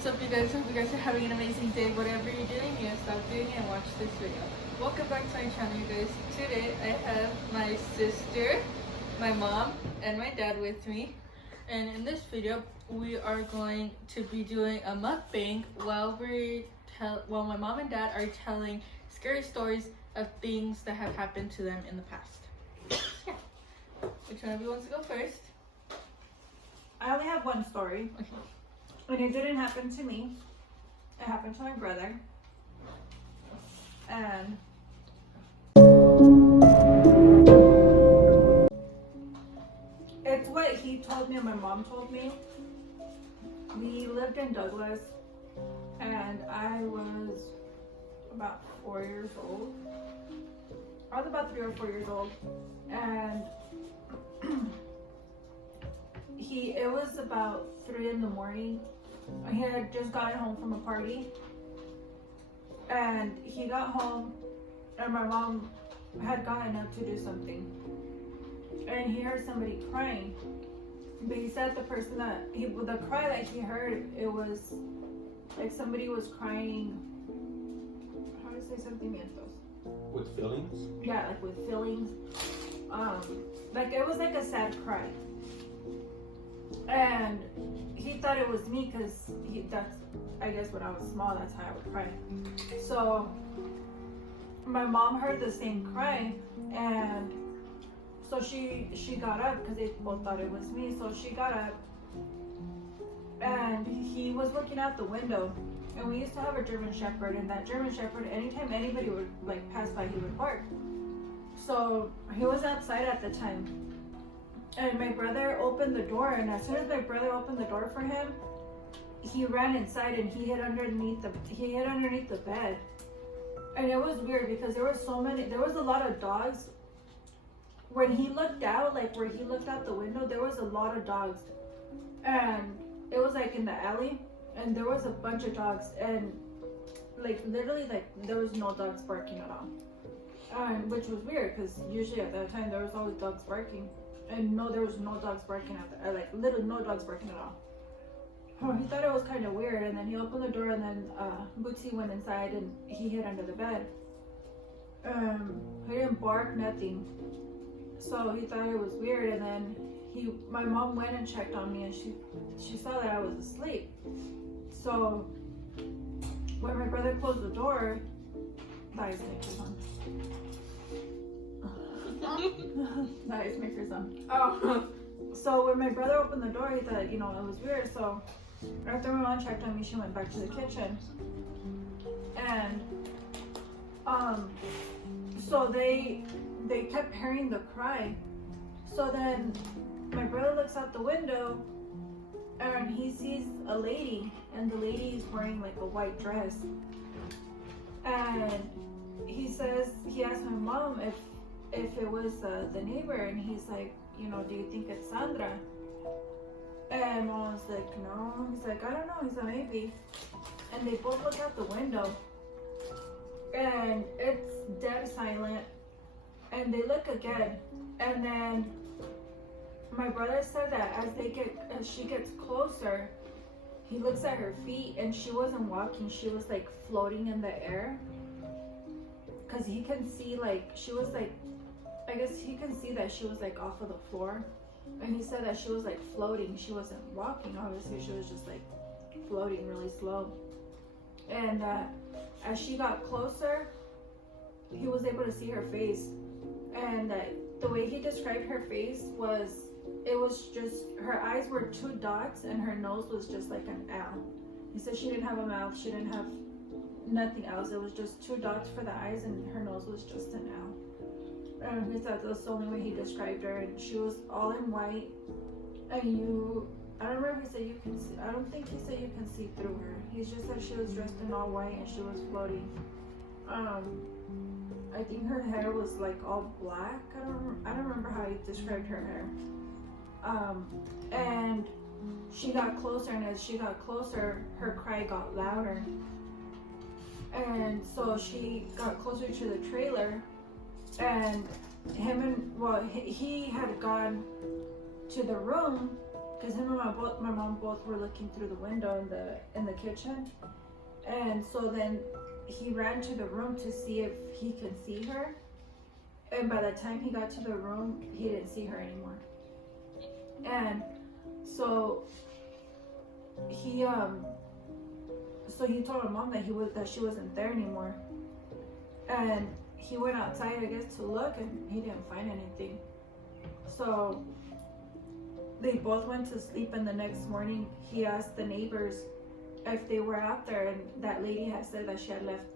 What's up, you guys? Hope you guys are having an amazing day. Whatever you're doing, you stop doing it and watch this video. Welcome back to my channel, you guys. Today I have my sister, my mom, and my dad with me. And in this video, we are going to be doing a mukbang while my mom and dad are telling scary stories of things that have happened to them in the past. Yeah. Which one of you wants to go first? I only have one story. Okay. And it didn't happen to me. It happened to my brother. And it's what he told me and my mom told me. We lived in Douglas and I was about 4 years old. I was about 3 or 4 years old. And it was about 3 in the morning. He had just gotten home from a party, and he got home, and my mom had gotten up to do something, and he heard somebody crying. But he said the cry that he heard, it was like somebody was crying. How to say something mientos? With feelings? Yeah, like with feelings. Like it was like a sad cry. And he thought it was me because I guess when I was small, that's how I would cry. So my mom heard the same cry, and so she got up because they both thought it was me. So she got up, and he was looking out the window. And we used to have a German Shepherd, and that German Shepherd, anytime anybody would like pass by, he would bark. So he was outside at the time. And my brother opened the door, and as soon as my brother opened the door for him, he ran inside and he hid underneath the bed. And it was weird because there was a lot of dogs. When he looked out, like where he looked out the window, there was a lot of dogs. And it was like in the alley, and there was a bunch of dogs, and like literally like there was no dogs barking at all. Which was weird because usually at that time there was always dogs barking. And no, there was no dogs barking no dogs barking at all. Oh, he thought it was kind of weird, and then he opened the door, and then Bootsy went inside, and he hid under the bed. He didn't bark, nothing. So he thought it was weird, and then my mom went and checked on me, and she saw that I was asleep. So when my brother closed the door, the ice maker's on. The ice maker's on. Oh. So when my brother opened the door, he thought, it was weird. So after my mom checked on me, she went back to the kitchen. And so they kept hearing the cry. So then my brother looks out the window and he sees a lady, and the lady is wearing like a white dress. And he asked my mom if it was the neighbor, and he's like, do you think it's Sandra? And mom was like, no. He's like, I don't know. He's like, maybe. And they both look out the window, and it's dead silent. And they look again, and then my brother said that as she gets closer, he looks at her feet, and she wasn't walking. She was like floating in the air, because he can see she was like, I guess he can see that she was like off of the floor. And he said that she was like floating. She wasn't walking, obviously. She was just like floating really slow. And as she got closer, he was able to see her face. And the way he described her face was, it was just, her eyes were 2 dots and her nose was just like an L. He said she didn't have a mouth. She didn't have nothing else. It was just 2 dots for the eyes, and her nose was just an L. And he said that's the only way he described her, and she was all in white. And I don't remember if he said you can see. I don't think he said you can see through her. He just said she was dressed in all white and she was floating. I think her hair was like all black. I don't remember how he described her hair. And she got closer, and as she got closer, her cry got louder. And so she got closer to the trailer. And he had gone to the room because him and my mom both were looking through the window in the kitchen, and so then he ran to the room to see if he could see her, and by the time he got to the room, he didn't see her anymore. And so he told my mom that she wasn't there anymore, and he went outside, I guess, to look, and he didn't find anything. So they both went to sleep, and the next morning he asked the neighbors if they were out there, and that lady had said that she had left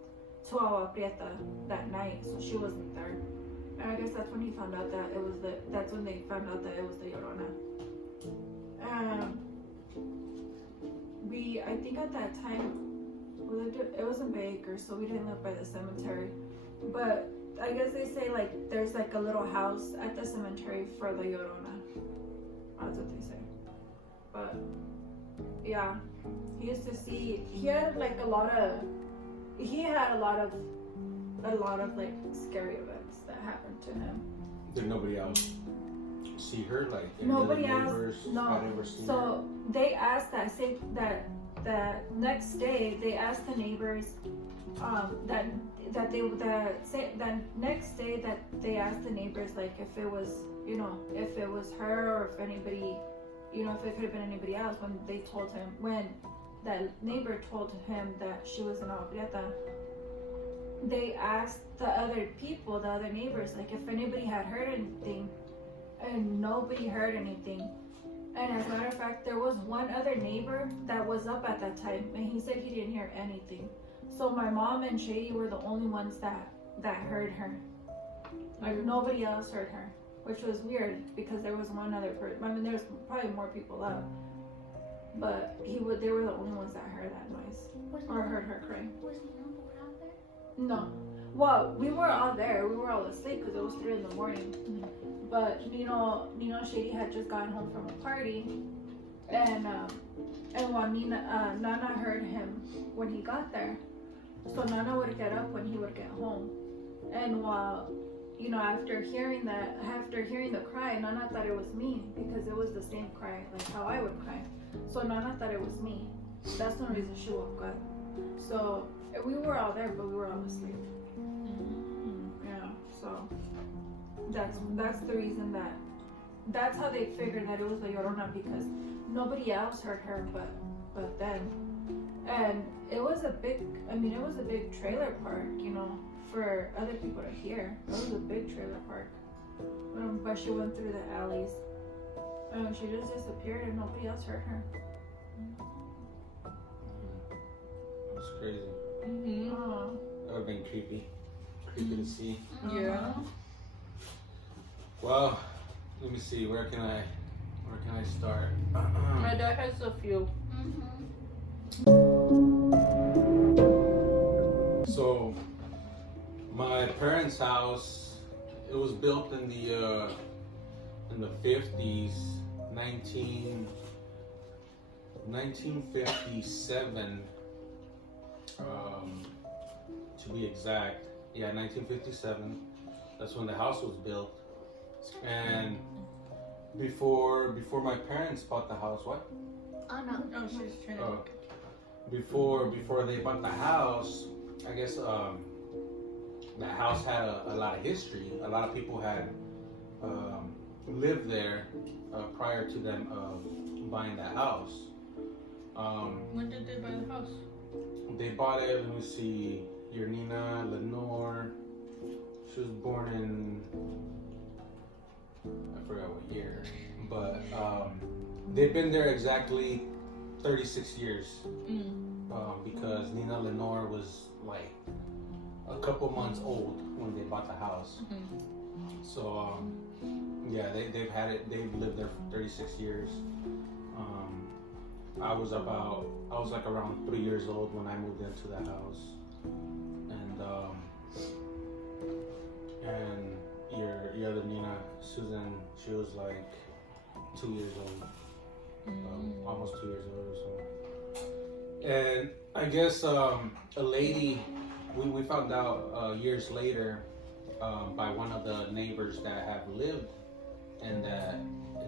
to Agua Prieta that night, so she wasn't there. And I guess that's when he found out that that's when they found out that it was the Llorona. I think at that time it was in Bay Acres, so we didn't live by the cemetery, but I guess they say like there's like a little house at the cemetery for the Llorona. That's what they say. But yeah, he used to see. He had a lot of like scary events that happened to him. Did nobody else see her? Like nobody else. No. Had ever seen so her? they asked that next day they asked the neighbors that next day that they asked the neighbors like if it was her or if anybody, if it could have been anybody else, when that neighbor told him that she was in Agua Prieta, they asked the other neighbors like if anybody had heard anything, and nobody heard anything. And as a matter of fact, there was one other neighbor that was up at that time, and he said he didn't hear anything. So my mom and Shady were the only ones that heard her. Like nobody else heard her, which was weird because there was one other person. I mean, there's probably more people up, but they were the only ones that heard that noise or heard her crying. Was Nino out there? No. Well, we were all there. We were all asleep because it was 3 a.m. Mm-hmm. But Nino and Shady had just gotten home from a party, and while Nana heard him when he got there, so Nana would get up when he would get home, and while after hearing the cry, Nana thought it was me because it was the same cry like how I would cry. So Nana thought it was me. That's the reason she woke up. So we were all there, but we were all asleep. Yeah. So that's the reason that's how they figured that it was the Llorona, because nobody else heard her but then. And it was a big trailer park, for other people to hear. It was a big trailer park. But she went through the alleys. She just disappeared and nobody else heard her. That's crazy. Mm-hmm. That would have been creepy to see. Yeah. Well, let me see. Where can I start? My dad has a few. So, my parents' house, it was built in the 50s, 1957, to be exact. Yeah, 1957. That's when the house was built. And before my parents bought the house, what? Oh no. Oh, she's trying to. Before they bought the house, I guess the house had a lot of history. A lot of people had lived there prior to them buying the house. When did they buy the house? They bought it, let me see, your Nina Lenore. She was born in, I forgot what year, but they've been there exactly 36 years. Because Nina Lenore was like a couple months old when they bought the house. So yeah, they've lived there for 36 years. I was like around 3 years old when I moved into the house, and your other Nina, Susan, she was like 2 years old, almost 2 years old or so. And I guess a lady, we found out years later by one of the neighbors that have lived in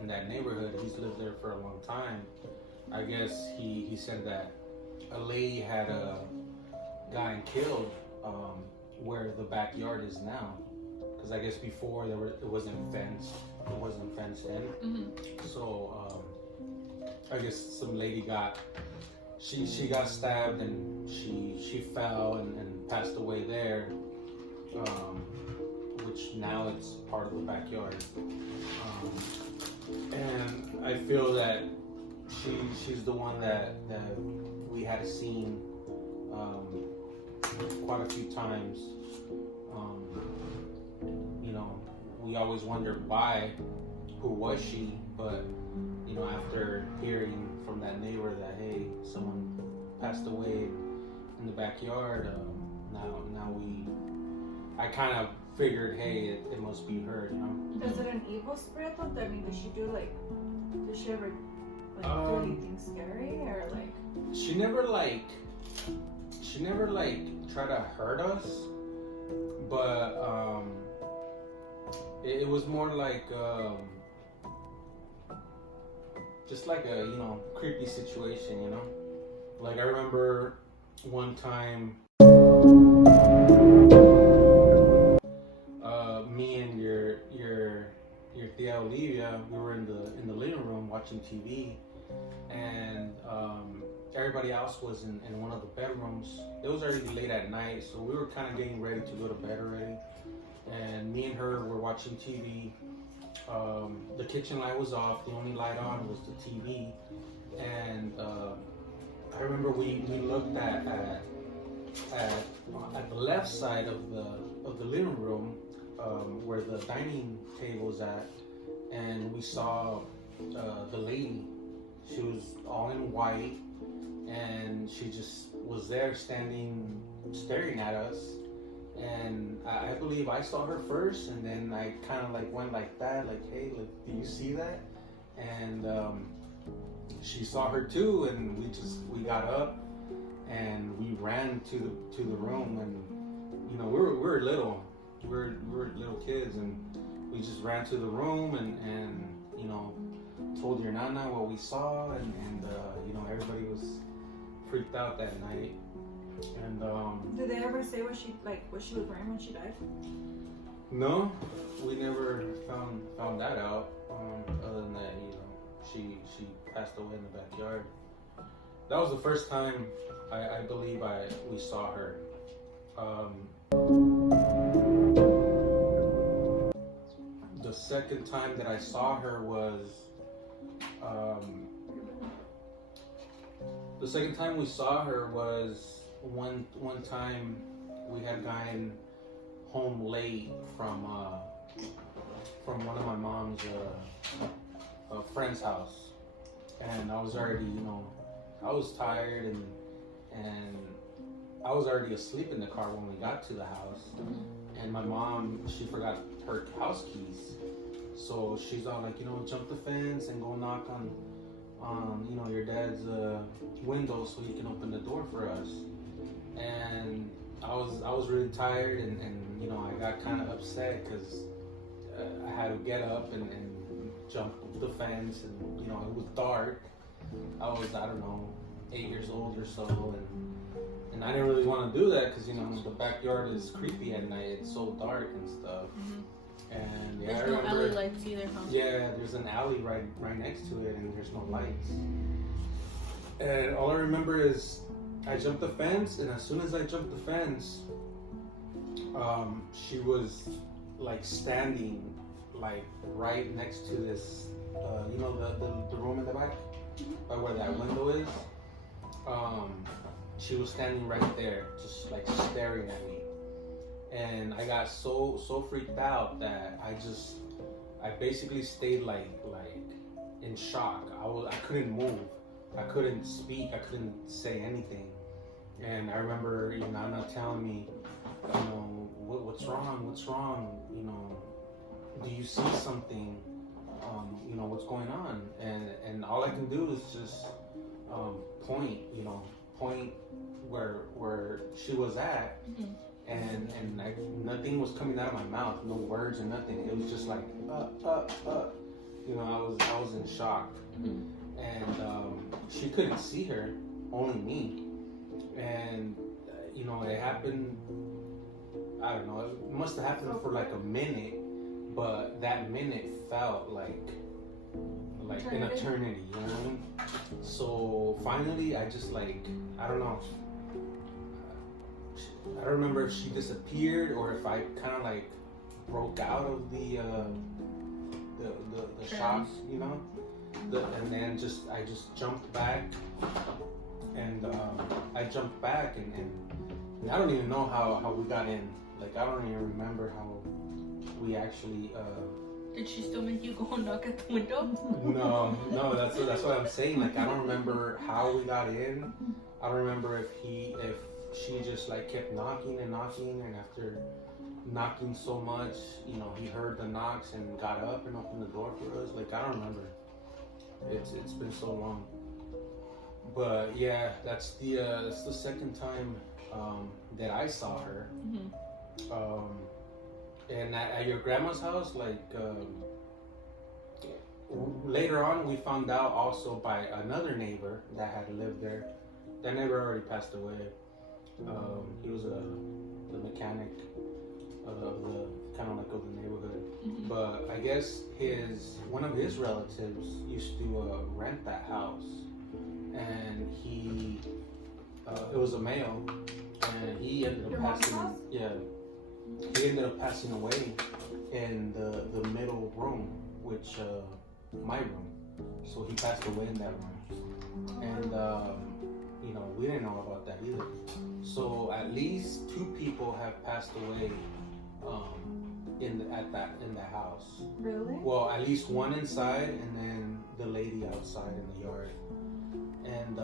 in that neighborhood. He's lived there for a long time. I guess he said that a lady had gotten killed where the backyard is now. Because I guess before it wasn't fenced. It wasn't fenced in. Mm-hmm. So I guess some lady she got stabbed and she fell and passed away there. Which now it's part of the backyard. And I feel that she's the one that we had seen quite a few times. You know, we always wondered who was she, but you know, after hearing from that neighbor that hey, someone passed away in the backyard, I kind of figured, hey, it must be her, you know. Is it an evil spirit though? I mean, does she ever do anything scary or like? She never tried to hurt us, but it was more like just like a, you know, creepy situation, you know. Like I remember one time me and your tia Olivia, we were in the living room watching TV, and everybody else was in one of the bedrooms. It was already late at night, so we were kind of getting ready to go to bed already. And me and her were watching TV. The kitchen light was off. The only light on was the TV. And I remember we looked at the left side of the living room, where the dining table is at, and we saw the lady. She was all in white, and she just was there standing, staring at us. And I believe I saw her first, and then I kind of like went like that, like, hey, like, do you see that? And she saw her too, and we got up and we ran to the room, and you know, we were little, we were little kids, and we just ran to the room and you know, told your nana what we saw, and you know, everybody was freaked out that night. And did they ever say what she was wearing when she died? No, we never found that out. Other than that, you know, she passed away in the backyard. That was the first time I believe we saw her. The second time that I saw her was the second time we saw her was one time we had gotten home late from one of my mom's friend's house, and I was already, you know, I was tired and I was already asleep in the car when we got to the house. And my mom, she forgot her house keys, so she's all like, you know, jump the fence and go knock on you know, your dad's window so he can open the door for us. And I was really tired, and you know, I got kind of upset because I had to get up and jump the fence, and you know, it was dark. I was, I don't know, 8 years old or so, and I didn't really want to do that because, you know, the backyard is creepy at night. It's so dark and stuff. Mm-hmm. And yeah, there's I no remember, alley lights either, huh? yeah, there's an alley right next to it, and there's no lights. And all I remember is I jumped the fence, and as soon as I jumped the fence, she was like standing like right next to this, you know, the room in the back, by where that window is. She was standing right there, just like staring at me, and I got so freaked out that I basically stayed like in shock. I couldn't move, I couldn't speak, I couldn't say anything. And I remember, you know, Nana telling me, you know, what's wrong, you know, do you see something, you know, what's going on? And all I can do is just point where she was at. Mm-hmm. and nothing was coming out of my mouth, no words or nothing. It was just like I was in shock, and she couldn't see her, only me, and it happened. I don't know. It must have happened for like a minute, but that minute felt like an eternity. You know what I mean? So finally, I just I don't know. I don't remember if she disappeared or if I kind of broke out of the shock, and then I just jumped back, and and I don't even know how we got in. I don't even remember how we actually. Did she still make you go knock at the window? No, that's what I'm saying. I don't remember how we got in. I don't remember if she just kept knocking, and after knocking so much, he heard the knocks and got up and opened the door for us. I don't remember. It's been so long. But yeah, that's the second time that I saw her. And at your grandma's house, later on, we found out also by another neighbor that had lived there. That neighbor already passed away. He was the mechanic of the neighborhood. But I guess one of his relatives used to rent that house, and it was a male, and he ended up passing. Yeah, he ended up passing away in the middle room, which my room. So he passed away in that room, and we didn't know about that either. So at least 2 people have passed away in that house. Really? Well, at least one inside, and then the lady outside in the yard. And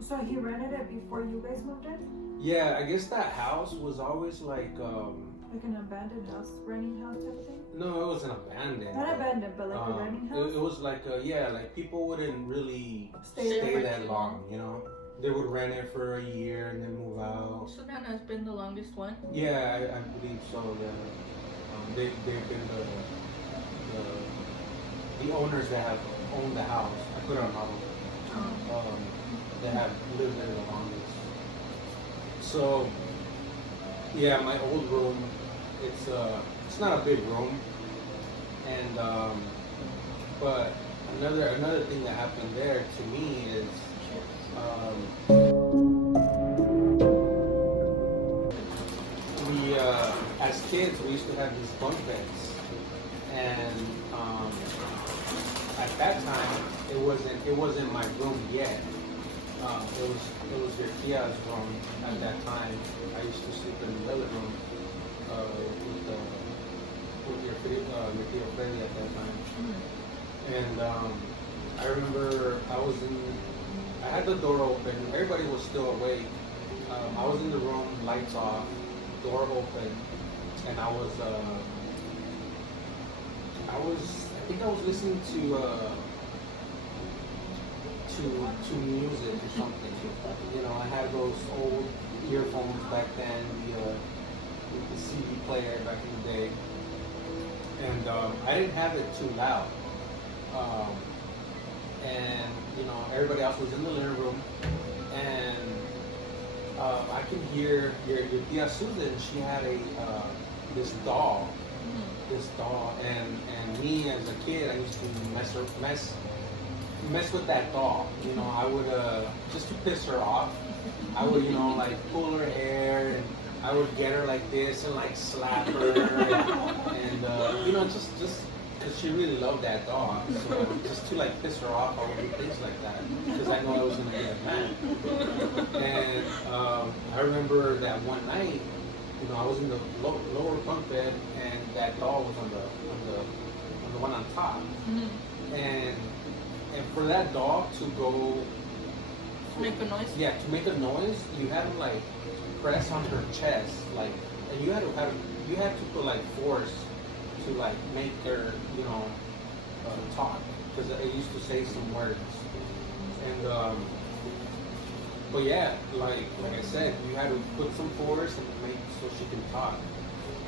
so he rented it before you guys moved in? yeah, I guess that house was always like an abandoned house, renting house type of thing? No, it wasn't abandoned. Not abandoned, but a renting house? It was people wouldn't really stay that long, They would rent it for a year and then move out. So that has been the longest one? Yeah, I believe so, yeah. They've been the owners that have owned the house. I put it on hold. That have lived there the longest. So, yeah, my old room, it's not a big room, and but another thing that happened there to me is we as kids we used to have these bunk beds, and at that time it wasn't my room yet. It was your Tia's room at that time. I used to sleep in the other room with your Tia Freddy at that time. And I remember I had the door open. Everybody was still awake. I was in the room, lights off, door open, and I think I was listening to music or something. I had those old earphones back then, with the CD player back in the day, and I didn't have it too loud. And everybody else was in the living room, and I can hear your Tia Susan. She had this doll, and me as a kid, I used to mess with that doll. I would just to piss her off. I would pull her hair, and I would get her like this and slap her, and just because she really loved that dog. So just to piss her off, I would do things like that because I know I was gonna get mad. And I remember that one night, I was in the lower bunk bed, and that doll was on the one on top, and for that dog to go make a noise. Yeah, to make a noise, you had to press on her chest, and you had to put force to make her talk, because I used to say some words, and but yeah, like I said, you had to put some force and make so she can talk,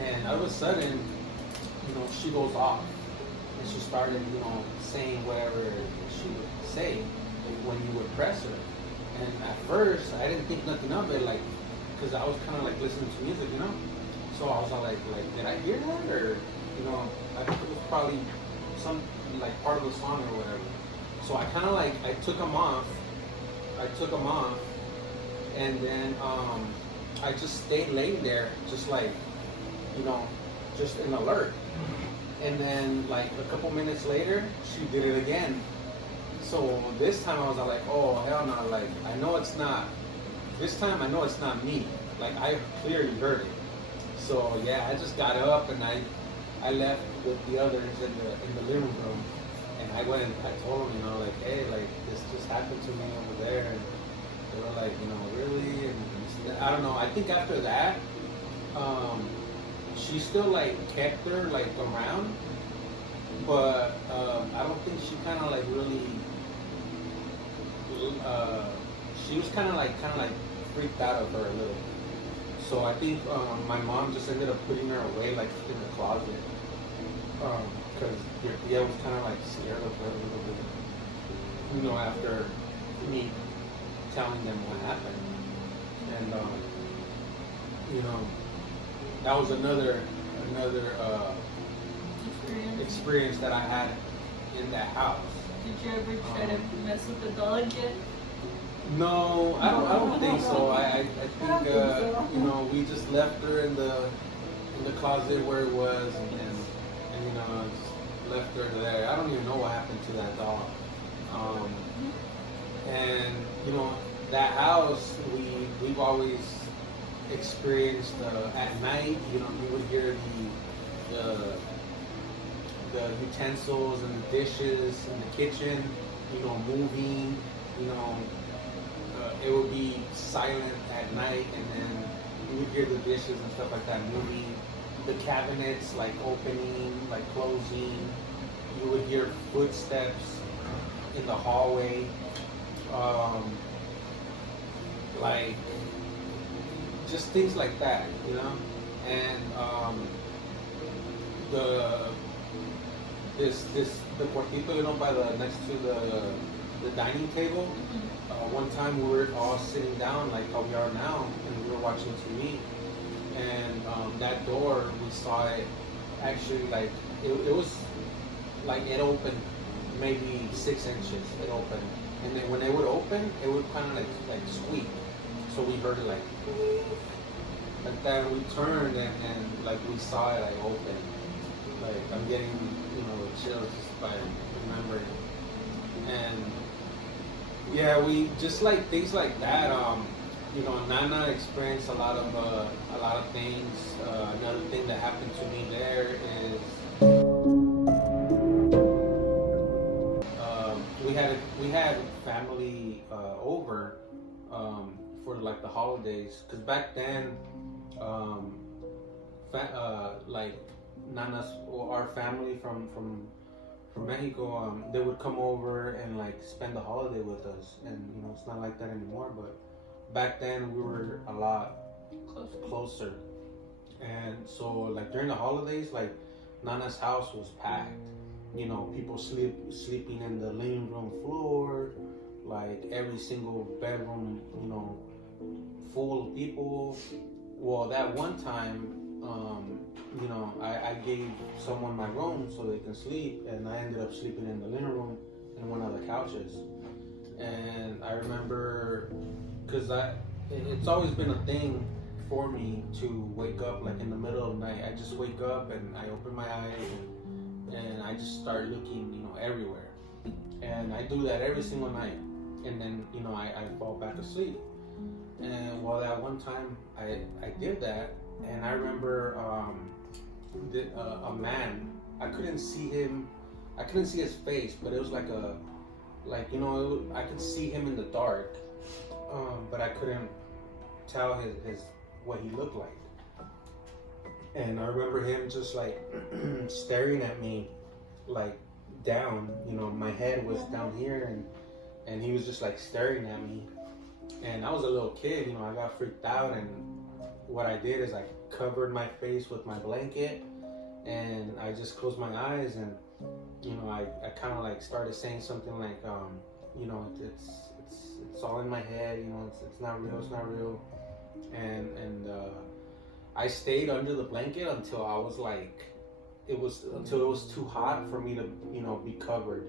and all of a sudden, she goes off, and she started, saying whatever she would say when you would press her. And at first, I didn't think nothing of it, like, because I was kind of like listening to music, So I was all like, did I hear that? Or, I think it was probably some, like, part of the song or whatever. So I kind of like, I took them off, and then I just stayed laying there, just like, just in alert. And then like a couple minutes later, she did it again. So this time I was like, oh hell no, like I know it's not, this time I know it's not me. Like I clearly heard it. So yeah, I just got up and I left with the others in the living room. And I went and I told them, like, hey, like this just happened to me over there. And they were like, really? And I don't know, I think after that, she still like kept her like around, but I don't think she kind of like really. She was kind of like freaked out of her a little. So I think my mom just ended up putting her away like in the closet, because yeah, was kind of like scared of her a little bit. After me telling them what happened, and that was another experience that I had in that house. Did you ever try to mess with the dog yet? No, I don't think so. I think we just left her in the closet where it was, and just left her there. I don't even know what happened to that dog. And that house we've always experienced at night. You would hear the utensils and the dishes in the kitchen, moving. It would be silent at night, and then you would hear the dishes and stuff like that moving. The cabinets like opening, like closing. You would hear footsteps in the hallway. Like just things like that, and the cuartito, by the next to the dining table. One time we were all sitting down like how we are now, and we were watching TV, and that door, we saw it actually like it was like it opened maybe 6 inches. It opened, and then when it would open, it would kind of like squeak. So we heard it like that. We turned and like we saw it like open. Like I'm getting chills just by remembering. And yeah, we just like things like that. Nana experienced a lot of things. Another thing that happened to me there is we had family over for like the holidays, because back then like Nana's or our family from Mexico, they would come over and like spend the holiday with us, and it's not like that anymore, but back then we were a lot closer. And so like during the holidays, like Nana's house was packed, people sleeping in the living room floor, like every single bedroom, full of people. Well, that one time, I gave someone my room so they can sleep, and I ended up sleeping in the living room in one of the couches. And I remember, because it's always been a thing for me to wake up like in the middle of the night. I just wake up and I open my eyes and I just start looking, everywhere. And I do that every single night. And then, I fall back asleep. And well, that one time I did that, and I remember a man. I couldn't see him. I couldn't see his face, but it was like I could see him in the dark, but I couldn't tell his what he looked like. And I remember him just like staring at me, like down. My head was down here, and he was just like staring at me. And I was a little kid, I got freaked out, and what I did is I covered my face with my blanket, and I just closed my eyes, and you know, I kind of like started saying something like, you know, it's all in my head, you know, it's not real, it's not real. And I stayed under the blanket until I was like, until it was too hot for me to, you know, be covered.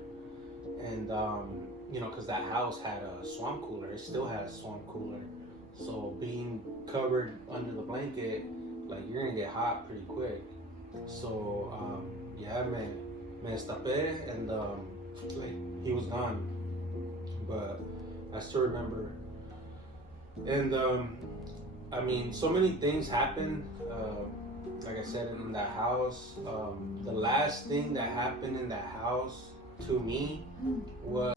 And, you know, because that house had a swamp cooler. It still has a swamp cooler. So being covered under the blanket, like, you're going to get hot pretty quick. So, yeah, me destapé, and, like, he was gone. But I still remember. And, I mean, so many things happened. Like I said, in that house. The last thing that happened in that house to me was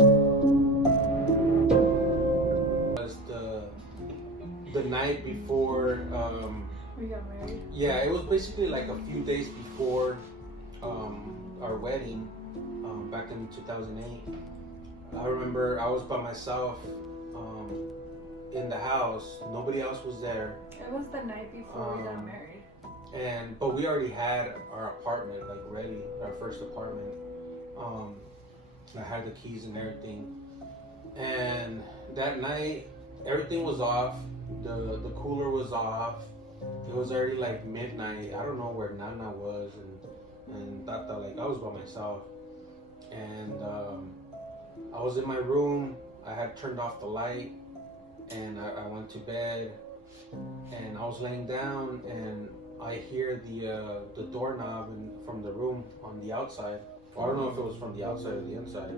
the night before. We got married. Yeah, it was basically like a few days before our wedding, back in 2008. I remember I was by myself in the house. Nobody else was there. It was the night before we got married. But we already had our apartment like ready, our first apartment. I had the keys and everything. And that night, everything was off. The cooler was off. It was already like midnight. I don't know where Nana was, and Tata, like, I was by myself. And I was in my room. I had turned off the light, and I went to bed. And I was laying down, and I hear the doorknob from the room on the outside. Well, I don't know if it was from the outside or the inside,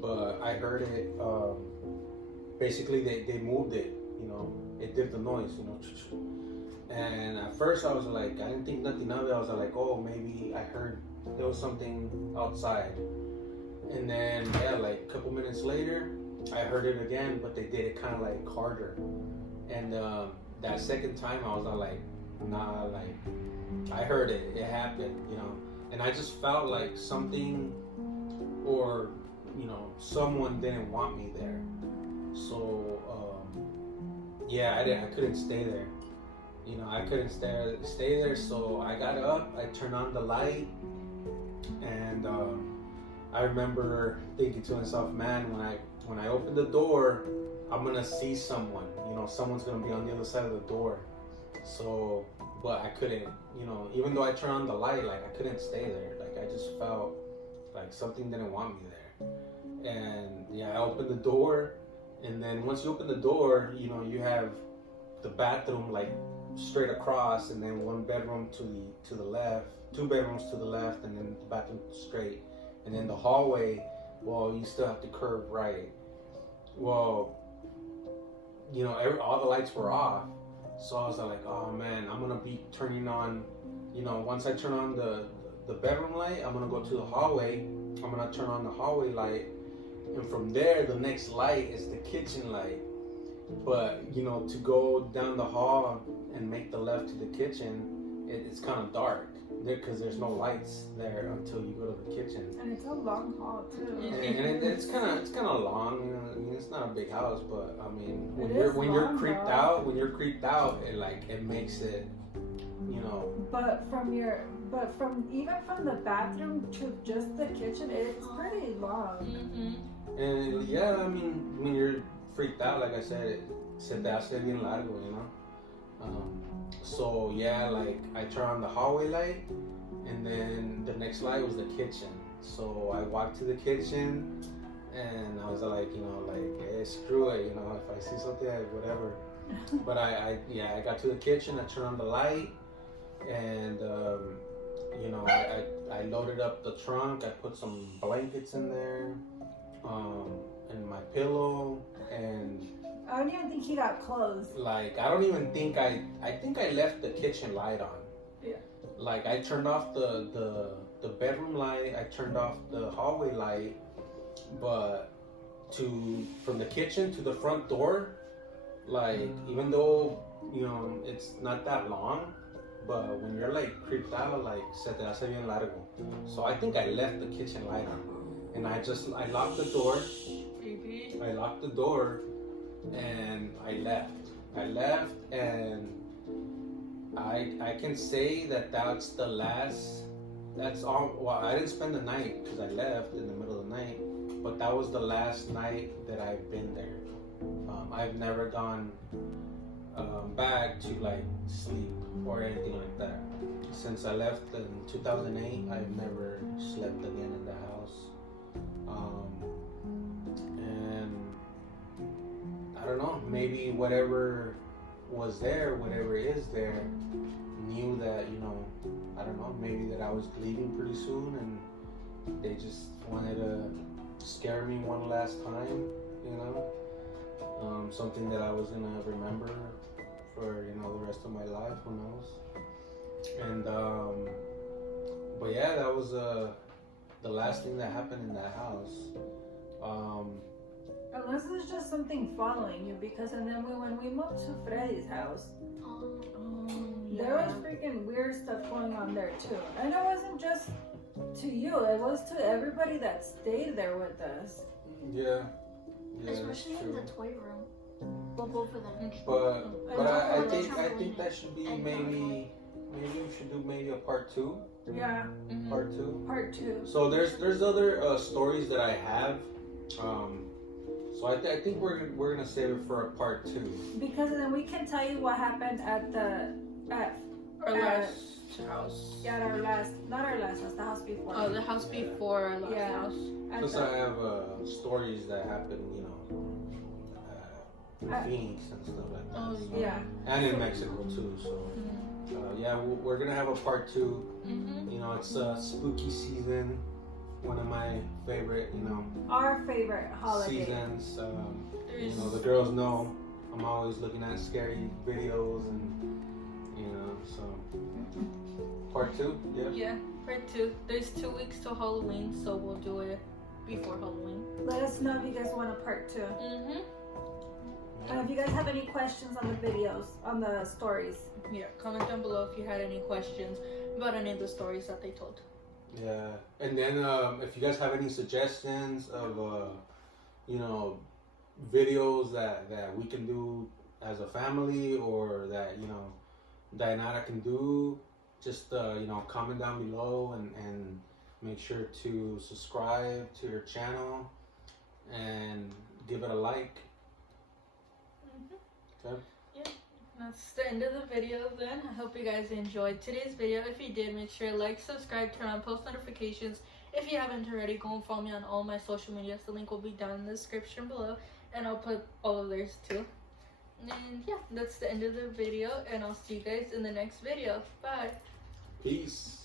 but I heard it. Basically, they moved it. You know, it did the noise. You know, and at first I was like, I didn't think nothing of it. I was like, oh, maybe I heard there was something outside. And then, yeah, like a couple minutes later, I heard it again, but they did it kind of like harder. And that second time, I was like, nah, like, I heard it. It happened, you know. And I just felt like something, or, you know, someone didn't want me there. So, yeah, I couldn't stay there. You know, I couldn't stay there. So I got up, I turned on the light, and I remember thinking to myself, man, when I open the door, I'm gonna see someone. You know, someone's gonna be on the other side of the door. So, but I couldn't, you know, even though I turned on the light, like, I couldn't stay there. Like, I just felt like something didn't want me there. And yeah, I opened the door, and then once you open the door, you know, you have the bathroom like straight across, and then one bedroom to the left, two bedrooms to the left, and then the bathroom straight. And then the hallway, well, you still have to curve right. Well, you know, all the lights were off. So I was like, oh man, I'm gonna be turning on, you know, once I turn on the bedroom light, I'm gonna go to the hallway. I'm gonna turn on the hallway light, and from there, the next light is the kitchen light. But, you know, to go down the hall and make the left to the kitchen, it's kind of dark because there's no lights there until you go to the kitchen. And it's a long hall too. And it's kind of long. You know, I mean, it's not a big house, but I mean, when you're creeped out, it makes it, you know. But from even from the bathroom to just the kitchen, it's pretty long. Mm-hmm. And yeah, I mean, when you're freaked out, like I said, se te hace bien largo, you know. So yeah, like, I turned on the hallway light, and then the next light was the kitchen. So I walked to the kitchen, and I was like, you know, like, hey, screw it, you know, if I see something, whatever. But I got to the kitchen, I turned on the light, and you know, I loaded up the trunk, I put some blankets in there, and my pillow, and I don't even think he got clothes. like, I don't even think I think I left the kitchen light on. Yeah. Like, I turned off the bedroom light, I turned off the hallway light, but from the kitchen to the front door, like, even though, you know, it's not that long, but when you're like creeped out, like, se te hace bien largo. So I think I left the kitchen light on, and I locked the door. Creepy. I locked the door, and I left, and I can say that that's the last that's all. Well, I didn't spend the night because I left in the middle of the night, but that was the last night that I've been there. I've never gone back to like sleep or anything like that. Since I left in 2008, I've never slept again in the house. And I don't know, maybe whatever was there, whatever is there, knew that, you know, I don't know, maybe that I was leaving pretty soon and they just wanted to scare me one last time, you know. Something that I was gonna remember for, you know, the rest of my life, who knows. And but yeah, that was the last thing that happened in that house. Unless it's just something following you, because and then when we moved to Freddy's house, there was freaking weird stuff going on there too. And it wasn't just to you, it was to everybody that stayed there with us. Yeah, that's Especially in true. the toy room. Well, both of them. But I think that should be maybe we should do maybe a part 2. Yeah. Part 2. Part 2. So there's other stories that I have. So I think we're gonna save it for a part 2. Because then we can tell you what happened at Our last house. yeah, not our last house, the house before. Oh, the house before our last Yeah. house. Plus I have stories that happen, you know, in Phoenix and stuff like that. Oh, So- Yeah. And in Mexico too. So yeah, we're gonna have a part 2. You know, it's spooky season. One of my favorite, you know, Our favorite holiday. seasons. You know, the girls know I'm always looking at scary videos and, you know, so. Part 2, yeah. Yeah, part 2. There's 2 weeks till Halloween, so we'll do it before Halloween. Let us know if you guys want a part 2. And if you guys have any questions on the videos, on the stories. Yeah, comment down below if you had any questions about any of the stories that they told. Yeah, and then if you guys have any suggestions of, you know, videos that we can do as a family, or that, you know, Dianara can do, just, you know, comment down below and make sure to subscribe to her channel and give it a like. Okay. Yeah, that's the end of the video then. I hope you guys enjoyed today's video. If you did, make sure to like, subscribe, turn on post notifications. If you haven't already, go and follow me on all my social medias. The link will be down in the description below, and I'll put all of theirs too. And yeah, that's the end of the video, and I'll see you guys in the next video. Bye. Peace.